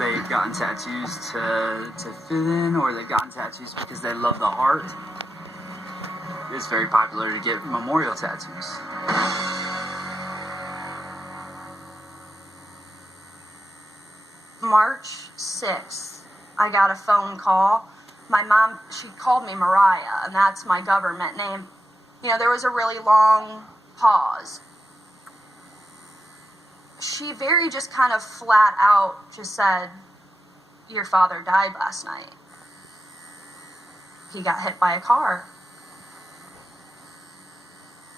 they've gotten tattoos to fit in, or they've gotten tattoos because they love the art. It's very popular to get memorial tattoos. March 6th, I got a phone call. My mom, she called me Mariah, and that's my government name. You know, there was a really long pause. She very just kind of flat out just said, "Your father died last night. He got hit by a car."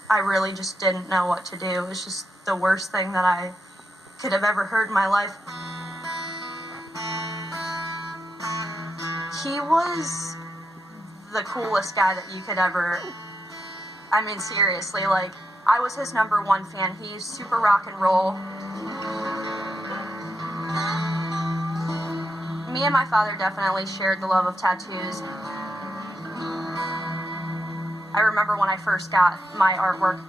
I really just didn't know what to do. It was just the worst thing that I could have ever heard in my life. He was the coolest guy that you could ever, I mean, seriously, like, I was his #1 fan. He's super rock and roll. Me and my father definitely shared the love of tattoos. I remember when I first got my artwork,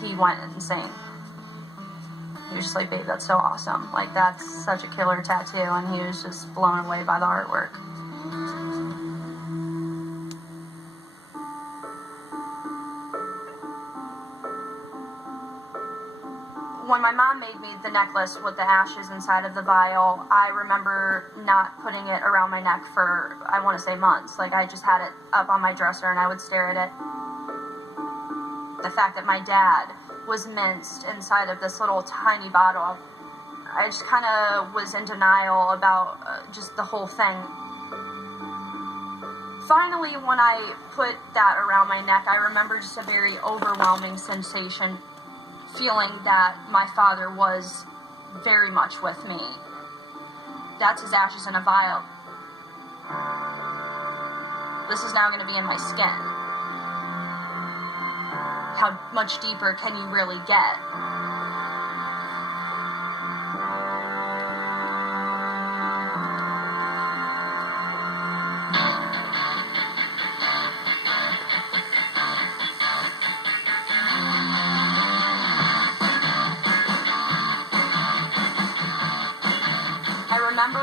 he went insane. He was just like, "Babe, that's so awesome. Like, that's such a killer tattoo," and he was just blown away by the artwork. When my mom made me the necklace with the ashes inside of the vial, I remember not putting it around my neck for, I want to say, months. Like, I just had it up on my dresser and I would stare at it. The fact that my dad was minced inside of this little tiny bottle, I just kind of was in denial about just the whole thing. Finally, when I put that around my neck, I remember just a very overwhelming sensation, feeling that my father was very much with me. That's his ashes in a vial. This is now going to be in my skin. How much deeper can you really get?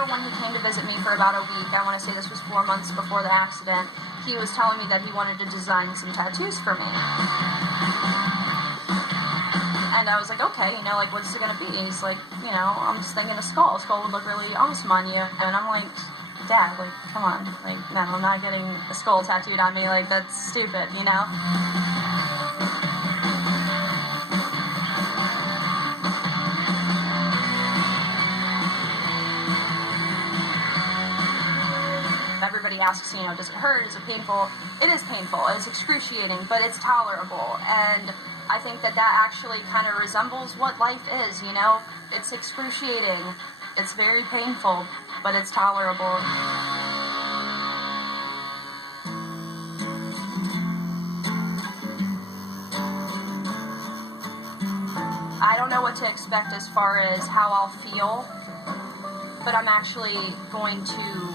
When he came to visit me for about a week, I want to say this was 4 months before the accident, he was telling me that he wanted to design some tattoos for me. And I was like, okay, you know, like, what's it going to be? He's like, you know, I'm just thinking a skull. A skull would look really awesome on you. And I'm like, Dad, like, come on. Like, no, I'm not getting a skull tattooed on me. Like, that's stupid, you know? Everybody asks, you know, does it hurt? Is it painful? It is painful. It's excruciating, but it's tolerable. And I think that that actually kind of resembles what life is, you know? It's excruciating. It's very painful, but it's tolerable. I don't know what to expect as far as how I'll feel, but I'm actually going to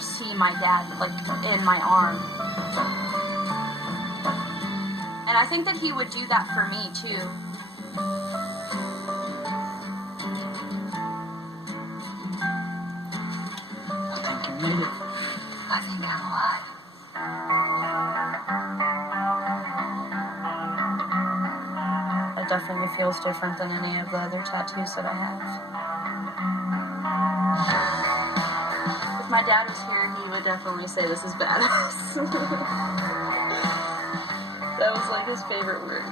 see my dad, like, in my arm. And I think that he would do that for me, too. I think you made it. I think I'm alive. It definitely feels different than any of the other tattoos that I have. If my dad was here, he would definitely say this is badass. That was like his favorite word.